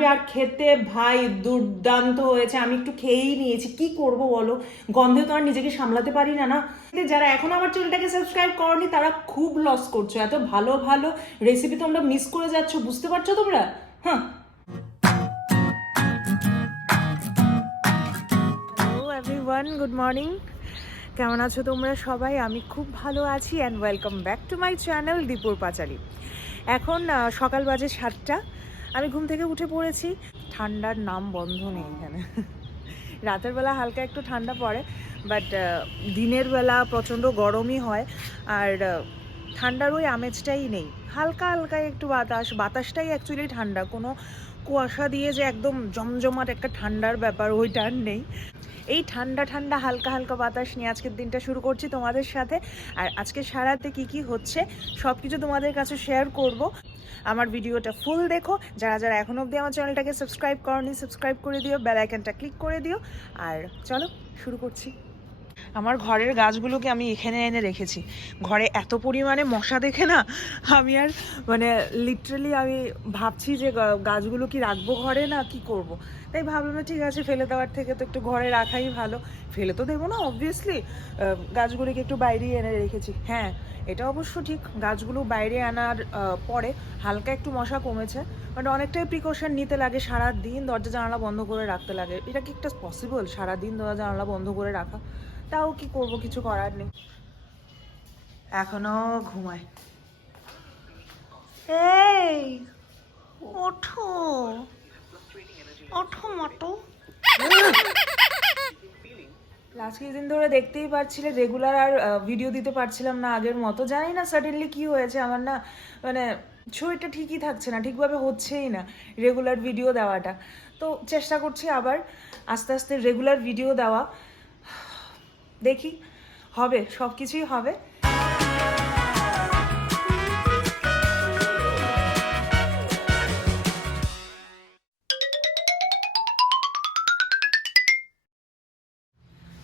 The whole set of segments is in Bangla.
লাগবে। আর খেতে ভাই দুর্দান্ত হয়েছে, আমি একটু খেয়েই নিয়েছি, কি করব বলো, গন্ধে তো আর নিজেকে সামলাতে পারি না। না, যারা এখন আমার চ্যানেলটাকে সাবস্ক্রাইব করনি তারা খুব লস করছো, এত ভালো ভালো রেসিপি তোমরা মিস করে যাচ্ছ, বুঝতে পারছো তোমরা? হ্যাঁ, হ্যালো এভরিওয়ান, গুড মর্নিং। কেমন আছো তোমরা সবাই? আমি খুব ভালো আছি and welcome back to my channel দীপুর পাঁচালী। এখন সকাল বাজে 7টা, আমি ঘুম থেকে উঠে পড়েছি। ঠান্ডার নাম বন্ধ নেই এখানে। রাতের বেলা হালকা একটু ঠান্ডা পড়ে, বাট দিনের বেলা প্রচণ্ড গরমই হয়। আর ঠান্ডার ওই আমেজটাই নেই, হালকা হালকা একটু বাতাসটাই অ্যাকচুয়ালি ঠান্ডা, কোনো কুয়াশা দিয়ে যে একদম জমজমাট একটা ঠান্ডার ব্যাপার ওইটা আর নেই। এই ঠান্ডা ঠান্ডা হালকা হালকা বাতাস নিয়ে আজকের দিনটা শুরু করছি তোমাদের সাথে। আর আজকে সারাতে কি কি হচ্ছে সব কিছু তোমাদের কাছে শেয়ার করব। আমার ভিডিওটা ফুল দেখো, যারা যারা এখন অবধি আমার চ্যানেলটাকে সাবস্ক্রাইব করনি সাবস্ক্রাইব করে দিও, বেল আইকনটা ক্লিক করে দিও। আর চলো শুরু করছি। আমার ঘরের গাছগুলোকে আমি এখানে এনে রেখেছি, ঘরে এত পরিমাণে মশা দেখে না আমি আর মানে লিটারালি আমি ভাবছি যে গাছগুলো কি রাখবো ঘরে না কি করব। তাই ভাবলাম না, ঠিক আছে, ফেলে দেওয়ার থেকে তো একটু ঘরে রাখাই ভালো। ফেলে তো দেবো না অবভিয়াসলি, গাছগুলিকে একটু বাইরেই এনে রেখেছি। হ্যাঁ, এটা অবশ্য ঠিক, গাছগুলো বাইরে আনার পরে হালকা একটু মশা কমেছে, বাট অনেকটাই প্রিকশন নিতে লাগে, সারাদিন দরজা জানালা বন্ধ করে রাখতে লাগে। এটা কি একটা পসিবল, সারাদিন দরজা জানালা বন্ধ করে রাখা? তাও কি করব, কিছু করার নেই, এখনো ঘুমায়। এই ওঠো ওঠো মটো। লাস্ট কিছুদিন ধরে দেখতেই পাচ্ছিলে রেগুলার আর ভিডিও দিতে পারছিলাম না আগের মতো, জানি না সাডেনলি কি হয়েছে আমার, না মানে শরীরটা ঠিকই থাকছে না, ঠিকভাবে হচ্ছেই না রেগুলার ভিডিও দেওয়াটা। তো চেষ্টা করছি আবার আস্তে আস্তে রেগুলার ভিডিও দেওয়া, দেখি হবে, সব কিছুই হবে।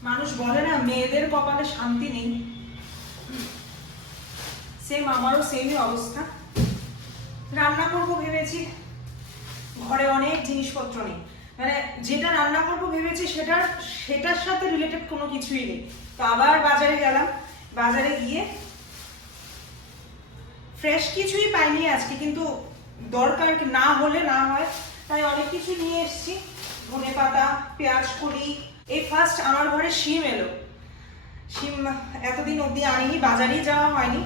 মানুষ বলে না মেয়েদের কপালে শান্তি নেই, সেম আমারও সেমই অবস্থা। রান্না করবো ভেবেছি, ঘরে অনেক জিনিসপত্র নেই, মানে যেটা রান্না করবো ভেবেছি সেটার সাথে রিলেটেড কোনো কিছুই নেই। তো আবার বাজারে গেলাম, বাজারে গিয়ে ফ্রেশ কিছুই পাইনি আজকে, কিন্তু দরকার না হলে না হয়, তাই অনেক কিছু নিয়ে এসেছি। ধনেপাতা, পেঁয়াজ কলি। এই ফার্স্ট আমার ঘরে শিম এলো, শিম এতদিন অবধি আনিনি, বাজারেই যাওয়া হয়নি।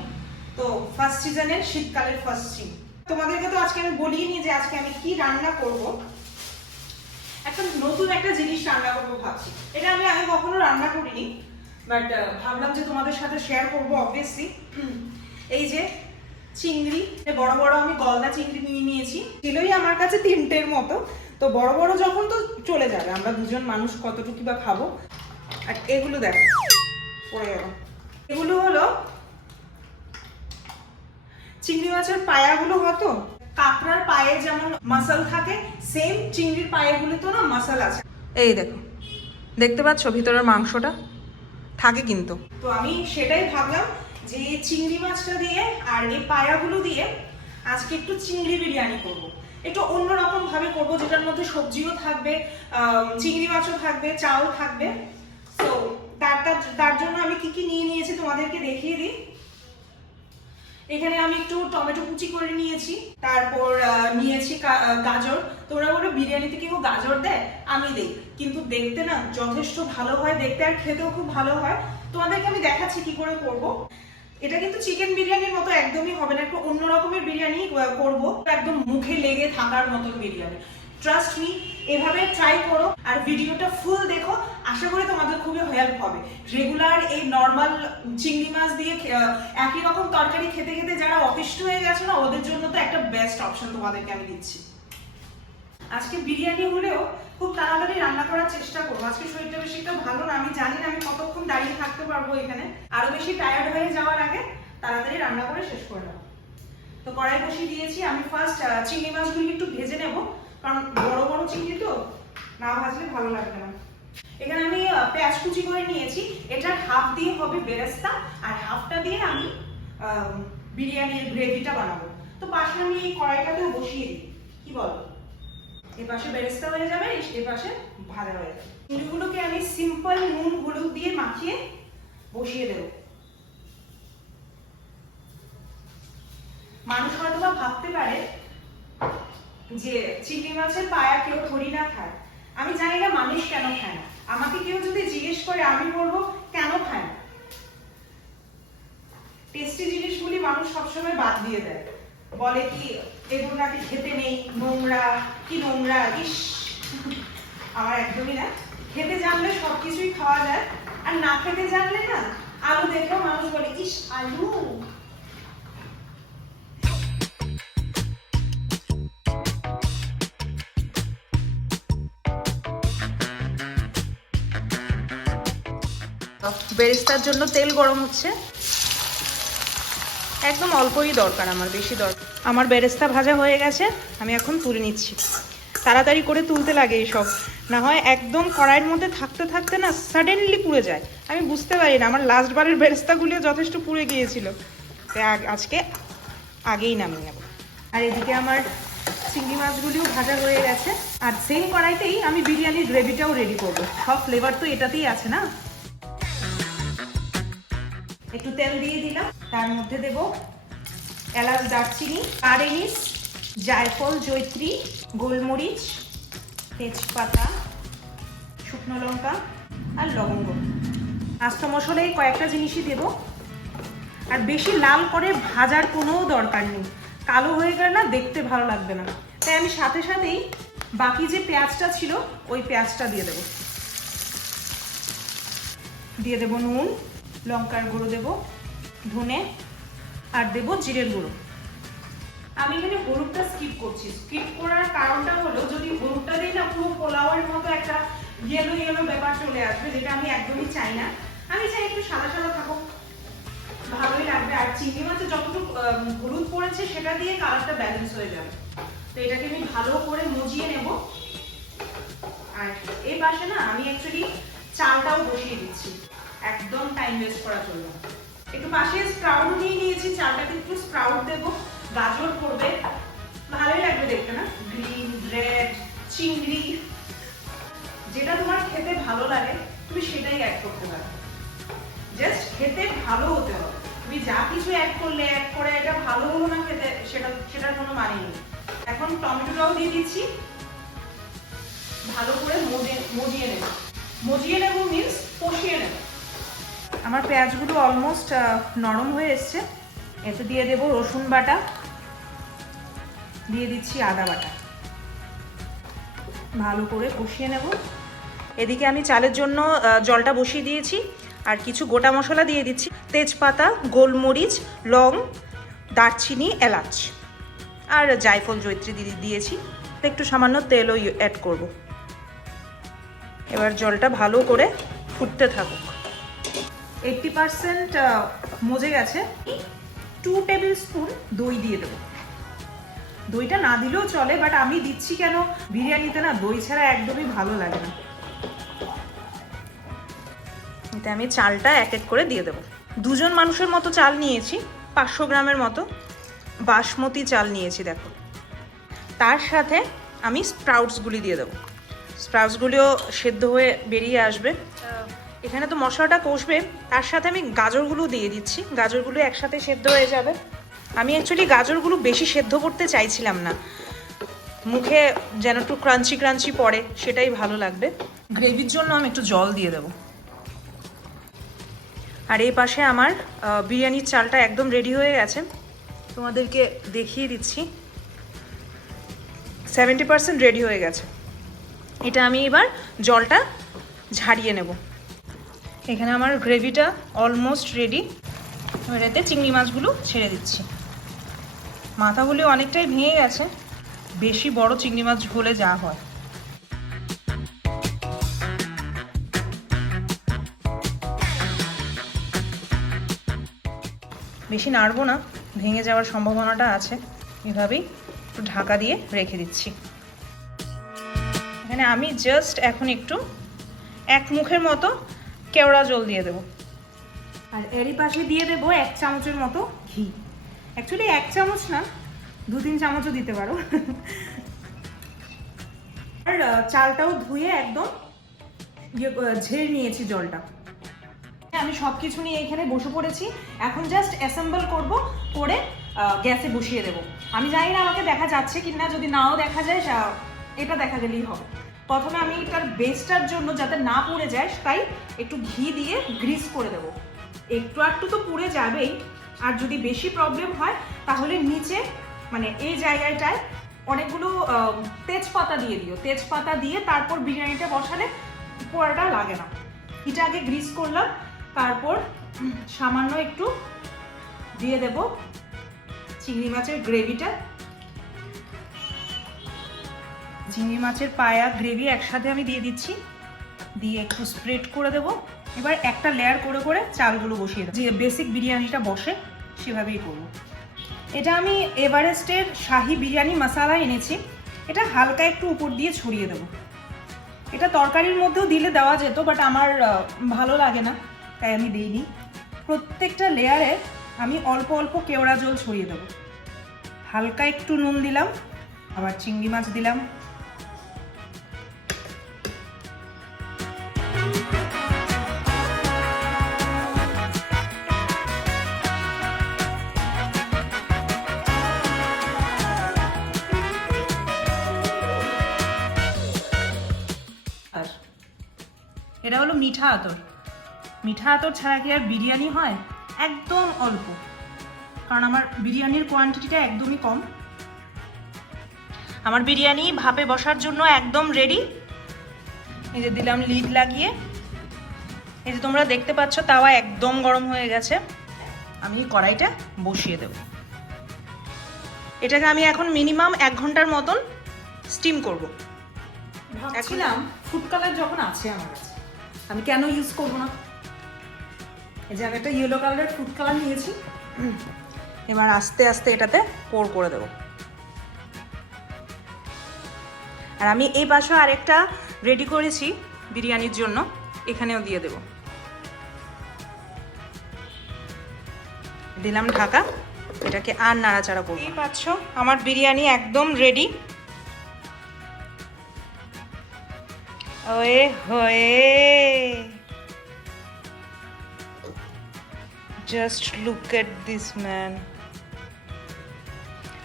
তো ফার্স্ট সিজনের শীতকালের ফার্স্ট শিম। তোমাদেরকে তো আজকে আমি বলিনি যে আজকে আমি কি রান্না করব। একটা নতুন একটা জিনিস রান্না করবো ভাবছি, এটা আমি আগে কখনো রান্না করিনি, বাট ভাবলাম যে তোমাদের সাথে শেয়ার করবো অবভিয়াসলি। এই যে চিংড়ি, বড় বড় আমি গলদা চিংড়ি নিয়ে নিয়েছি, ছিলই আমার কাছে 3টের মতো। তো বড় বড় যখন তো চলে যাবে, আমরা দুজন মানুষ কতটুকু বা খাবো। আর এগুলো দেখো পড়ে গেল, এগুলো হলো চিংড়ি মাছের পায়াগুলো, হতো কাঁকড়ার পায়ে যেমন মাসল থাকে, সেম চিংড়ির পায়েগুলো তো না মাসল আছে। এই দেখো, দেখতে পাচ্ছ ভিতরের মাংসটা থাকে কিন্তু। তো আমি সেটাই ভাবলাম যে চিংড়ি মাছটা দিয়ে আর এই পায়াগুলো দিয়ে আজকে একটু চিংড়ি বিরিয়ানি করব। একটু অন্যরকম ভাবে করবো, যেটার মধ্যে সবজিও থাকবে, চিংড়ি মাছও থাকবে, চাল থাকবে। তো তার জন্য আমি কি কি নিয়ে নিয়েছি তোমাদেরকে দেখিয়ে দিই। এখানে আমি একটু টমেটো কুচি করে নিয়েছি, তারপর নিয়েছি গাজর। তোমরা বলো বিরিয়ানিতে কেউ গাজর দেয়, আমি দেই, কিন্তু দেখতে না যথেষ্ট ভালো হয় দেখতে, আর খেতেও খুব ভালো হয়। তোমাদেরকে আমি দেখাচ্ছি কি করে করব। এটা কিন্তু চিকেন বিরিয়ানির মতো একদমই হবে না, একটু অন্য রকমের বিরিয়ানি করব, একদম মুখে লেগে থাকার মতন বিরিয়ানি। ট্রাস্ট মি, এভাবে ট্রাই করো আর ভিডিওটা ফুল দেখো, আশা করি তোমাদের খুবই হেল্প হবে। রেগুলার এই নর্মাল চিংড়ি মাছ দিয়ে একই রকম তরকারি খেতে খেতে যারা অতিষ্ঠ হয়ে গেছে না, ওদের জন্য তো একটা বেস্ট অপশন তোমাদেরকে আমি দিচ্ছি। আজকে বিরিয়ানি হলেও খুব তাড়াতাড়ি রান্না করার চেষ্টা করবো। আজকে শরীরটা বেশি একটা ভালো না, আমি জানি না আমি কতক্ষণ দাঁড়িয়ে থাকতে পারবো এখানে, আরো বেশি টায়ার্ড হয়ে যাওয়ার আগে তাড়াতাড়ি রান্না করে শেষ করে দেবো। তো কড়াই বসিয়ে দিয়েছি, আমি ফার্স্ট চিংড়ি মাছগুলি একটু ভেজে নেব, কারণ বড় বড় চিংড়ি তো না ভাজলে ভালো লাগবে না। এখানে আমি পেঁয়াজ কুচি করে নিয়েছি, এটার হাফ দিয়ে হবে বেরেস্তা আর হাফটা দিয়ে আমি বিরিয়ানির গ্রেভিটা বানাবো। তো পাশে আমি এই কড়াইটাতেও বসিয়ে দিই, কি বলো? এ পাশে বেরেস্তা হয়ে যাবে, এ পাশে ভাজা হয়ে যাবে। চিংড়িগুলোকে আমি সিম্পল নুন হলুদ দিয়ে মাখিয়ে বসিয়ে দেব। মানুষ হয়তো বা ভাবতে পারে যে চিংড়ি মাছের পায়া কেউ থরি না খায়। আমি জানি না মানুষ কেন খায় না। আমাকে কেউ যদি জিজ্ঞেস করে আমি বলবো কেন খায় না। টেস্টি জিনিসগুলি মানুষ সবসময় বাদ দিয়ে দেয়, বলে কি এগুলো নাকি খেতে নেই, নোংরা, কি নোংরা, ইস। আমার একদমই না। খেতে জানলে সবকিছুই খাওয়া যায়, আর না খেতে জানলে না, আলু দেখেও মানুষ বলে ইস আলু। বেরেস্তার জন্য তেল গরম হচ্ছে, একদম অল্পই দরকার, আমার বেশি দরকার। আমার বেরেস্তা ভাজা হয়ে গেছে, আমি এখন তুলে নিচ্ছি। তাড়াতাড়ি করে তুলতে লাগে এইসব, না হয় একদম কড়াইয়ের মধ্যে থাকতে থাকতে না সাডেনলি পুড়ে যায়। আমি বুঝতে পারি না, আমার লাস্ট বারের বেরেস্তাগুলিও যথেষ্ট পুড়ে গিয়েছিল। আজকে আগেই নামিয়ে নেব। আর এদিকে আমার চিংড়ি মাছগুলিও ভাজা হয়ে গেছে, আর সেম কড়াইতেই আমি বিরিয়ানির গ্রেভিটাও রেডি করবো। সব ফ্লেভার তো এটাতেই আছে না। একটু তেল দিয়ে দিলাম, তার মধ্যে দেব এলাচ, দারচিনি, কারেনিস, জায়ফল, জয়ত্রী, গোলমরিচ, তেজপাতা, শুকনো লঙ্কা আর লবঙ্গ। আস্ত মশলায় কয়েকটা জিনিসই দেব। আর বেশি লাল করে ভাজার কোনো দরকার নেই, কালো হয়ে গেলে না দেখতে ভালো লাগবে না। তাই আমি সাথে সাথেই বাকি যে পেঁয়াজটা ছিল ওই পেঁয়াজটা দিয়ে দেব। দিয়ে দেব নুন, লঙ্কার গুঁড়ো দেব, ধনে, আর দেব জিরের গুঁড়ো। আমি এখানে হলুদটা স্কিপ করছি। স্কিপ করার কারণটা হলো, যদি হলুদটা দিই না পুরো পোলাওয়ের মতো একটা ইয়েলো ইয়েলো ব্যাপার চলে আসবে, যেটা আমি একদমই চাই না। আমি চাই একটু সাদা সাদা থাকুক, ভালোই লাগবে। আর চিংড়ি মাছে যতটুকু হলুদ পড়েছে সেটা দিয়ে কালারটা ব্যালেন্স হয়ে যাবে। তো এটাকে আমি ভালো করে মজিয়ে নেব। আর এই পাশে না আমি অ্যাকচুয়ালি চালটাও বসিয়ে দিচ্ছি, একদম টাইম ওয়েস্ট করা চলবে না। একটু পাশে স্প্রাউট নিয়ে নিয়েছি, চালটাকে একটু স্প্রাউট দেবো, গাজর পড়বে, ভালোই লাগবে দেখতে না। গ্রিন, রেড, চিংড়ি, যেটা তোমার খেতে ভালো লাগে তুমি সেটাই অ্যাড করতে পারো। জাস্ট খেতে ভালো হতে হবে। তুমি যা কিছু অ্যাড করলে, অ্যাড করে এটা ভালো হলো না খেতে, সেটার কোনো মানে নেই। এখন টমেটোটাও দিয়ে দিচ্ছি, ভালো করে মজিয়ে নেব। মজিয়ে নেব মিন্স কষিয়ে নেব। আমার পেঁয়াজগুলো অলমোস্ট নরম হয়ে এসছে। এতে দিয়ে দেব রসুন বাটা, দিয়ে দিচ্ছি আদা বাটা, ভালো করে কষিয়ে নেব। এদিকে আমি চালের জন্য জলটা বসিয়ে দিয়েছি, আর কিছু গোটা মশলা দিয়ে দিচ্ছি। তেজপাতা, গোলমরিচ, লং, দারচিনি, এলাচ আর জায়ফল, জয়ত্রী দিয়েছি। একটু সামান্য তেলও অ্যাড করব। এবার জলটা ভালো করে ফুটতে থাকুক। 80% মজে গেছে। 2 টেবিল স্পুন দই দিয়ে দেবো। দইটা না দিলেও চলে, বাট আমি দিচ্ছি কেন, বিরিয়ানিতে না দই ছাড়া একদমই ভালো লাগে না। এতে আমি চালটা এক এক করে দিয়ে দেবো। 2 জন মানুষের মতো চাল নিয়েছি, 500 গ্রামের মতো বাসমতি চাল নিয়েছি দেখো। তার সাথে আমি স্প্রাউটসগুলি দিয়ে দেবো। স্প্রাউটসগুলিও সেদ্ধ হয়ে বেরিয়ে আসবে। এখানে তো মশলাটা কষবে, তার সাথে আমি গাজরগুলো দিয়ে দিচ্ছি। গাজরগুলো একসাথে সেদ্ধ হয়ে যাবে। আমি অ্যাকচুয়ালি গাজরগুলো বেশি সেদ্ধ করতে চাইছিলাম না, মুখে যেন একটু ক্রাঞ্চি ক্রাঞ্চি পড়ে, সেটাই ভালো লাগবে। গ্রেভির জন্য আমি একটু জল দিয়ে দেবো। আর এই পাশে আমার বিরিয়ানির চালটা একদম রেডি হয়ে গেছে, তোমাদেরকে দেখিয়ে দিচ্ছি। 70% রেডি হয়ে গেছে। এটা আমি এবার জলটা ঝাড়িয়ে নেব। এখানে আমার গ্রেভিটা অলমোস্ট রেডি। এবার এতে চিংড়ি মাছগুলো ছেড়ে দিচ্ছি। মাথাগুলি অনেকটাই ভেঙে গেছে, বেশি বড় চিংড়ি মাছ হলে যা হয়। বেশি নাড়বো না, ভেঙে যাওয়ার সম্ভাবনাটা আছে। এভাবেই একটু ঢাকা দিয়ে রেখে দিচ্ছি। এখানে আমি জাস্ট এখন একটু এক মুখের মতো কেওড়া জল দিয়ে দেবো। আর এরই পাশে দিয়ে দেবো 1 চামচের মতো ঘি। অ্যাকচুয়ালি 1 চামচ না, 2-3 চামচও দিতে পারো। আর চালটাও ধুয়ে একদম ঝেড়ে নিয়েছি জলটা। আমি সবকিছু নিয়ে এখানে বসে পড়েছি, এখন জাস্ট অ্যাসেম্বল করব, করে গ্যাসে বসিয়ে দেব। আমি জানি না আমাকে দেখা যাচ্ছে কিনা, যদি নাও দেখা যায় এটা দেখা গেলেই হবে। প্রথমে আমি এটার বেসটার জন্য যাতে না পুড়ে যায় তাই একটু ঘি দিয়ে গ্রিস করে দেব। একটু একটু তো পুড়ে যাবেই, আর যদি বেশি প্রবলেম হয় তাহলে নিচে মানে এই জায়গাটায় অনেকগুলো তেজপাতা দিয়ে দিও। তেজপাতা দিয়ে তারপর বিরিয়ানিটা বসালে পোড়াটা লাগে না। এটা আগে গ্রিস করলাম, তারপর সামান্য একটু দিয়ে দেব চিংড়ি মাছের গ্রেভিটা। চিংড়ি মাছের পায়া গ্রেভি একসাথে আমি দিয়ে দিচ্ছি, দিয়ে একটু স্প্রেড করে দেব। এবার একটা লেয়ার করে করে চালগুলো বসিয়ে দেবো, যে বেসিক বিরিয়ানিটা বসে সেভাবেই করব। এটা আমি এভারেস্টের শাহি বিরিয়ানি মশলা এনেছি, এটা হালকা একটু উপর দিয়ে ছড়িয়ে দেবো। এটা তরকারির মধ্যেও দিলে দেওয়া যেত, বাট আমার ভালো লাগে না তাই আমি দিইনি। প্রত্যেকটা লেয়ারে আমি অল্প অল্প কেওড়া জল ছড়িয়ে দেবো। হালকা একটু নুন দিলাম, আবার চিংড়ি মাছ দিলাম, এটা হলো মিঠা আতর। মিঠা আতর ছাড়া কি আর বিরিয়ানি হয়? একদম অল্প, কারণ আমার বিরিয়ানির কোয়ান্টিটিটা একদমই কম। আমার বিরিয়ানি ভাপে বসার জন্য একদম রেডি। এই যে দিলাম লিড লাগিয়ে, এই যে তোমরা দেখতে পাচ্ছ তাওয়া একদম গরম হয়ে গেছে। আমি কড়াইটা বসিয়ে দেব। এটাকে আমি এখন মিনিমাম 1 ঘন্টার মতন স্টিম করব। ভাবছিলাম ফুড কালার যখন আছে আমার কাছে, আমি কেন ইউজ করবো না। এই যে আমি একটা ইয়েলো কালারের ফুড কালার নিয়েছি, এবার আস্তে আস্তে এটাতে পোর করে দেব। আর আমি এই পাশে আরেকটা রেডি করেছি বিরিয়ানির জন্য, এখানেও দিয়ে দেব। দিলাম ঢাকা, এটাকে আর নাড়াচাড়া করব। এই পাচ্ছ আমার বিরিয়ানি একদম রেডি। ওয়ে হয়ে, just look at this man.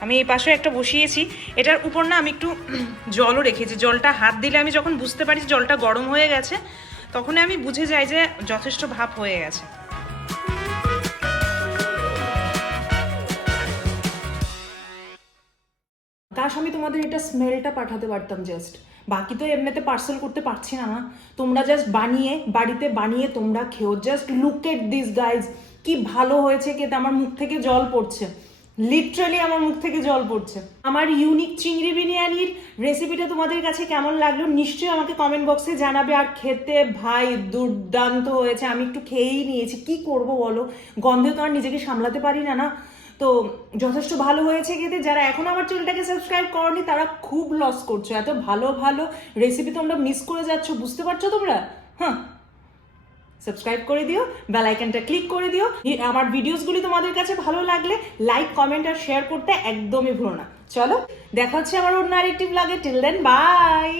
আমি এই পাশে একটা বসিয়েছি, এটার উপর না আমি একটু জলও রেখেছি। জলটা হাত দিলে আমি যখন বুঝতে পারি জলটা গরম হয়ে গেছে, তখন আমি বুঝে যাই যে যথেষ্ট ভাপ হয়ে গেছে। কাশ আমি তোমাদের এটা স্মেলটা পাঠাতে পারতাম জাস্ট, বাকি তো এমনিতে পার্সেল করতে পারছি না। তোমরা জাস্ট বানিয়ে বাড়িতে বানিয়ে তোমরা খেও। Just look at this guys, কি ভালো হয়েছে খেতে। আমার মুখ থেকে জল পড়ছে, লিটারালি আমার মুখ থেকে জল পড়ছে। আমার ইউনিক চিংড়ি বিরিয়ানির রেসিপিটা তোমাদের কাছে কেমন লাগলো নিশ্চয়ই আমাকে কমেন্ট বক্সে জানাবে। আর খেতে ভাই দুর্দান্ত হয়েছে, আমি একটু খেয়েই নিয়েছি, কি করব বলো, গন্ধে তো আর নিজেকে সামলাতে পারি না। তো যথেষ্ট ভালো হয়েছে খেতে। যারা এখন আমার চ্যানেলটাকে সাবস্ক্রাইব করনি তারা খুব লস করছো, এত ভালো ভালো রেসিপি তোমরা মিস করে যাচ্ছ, বুঝতে পারছো তোমরা? হ্যাঁ, সাবস্ক্রাইব করে দিও, বেল আইকনটা ক্লিক করে দিও। আমার ভিডিওসগুলি তোমাদের কাছে ভালো লাগলে লাইক, কমেন্ট আর শেয়ার করতে একদমই ভুলো না। চলো দেখা হচ্ছে আমার অন্য আরেকটি ব্লগে। Till then by.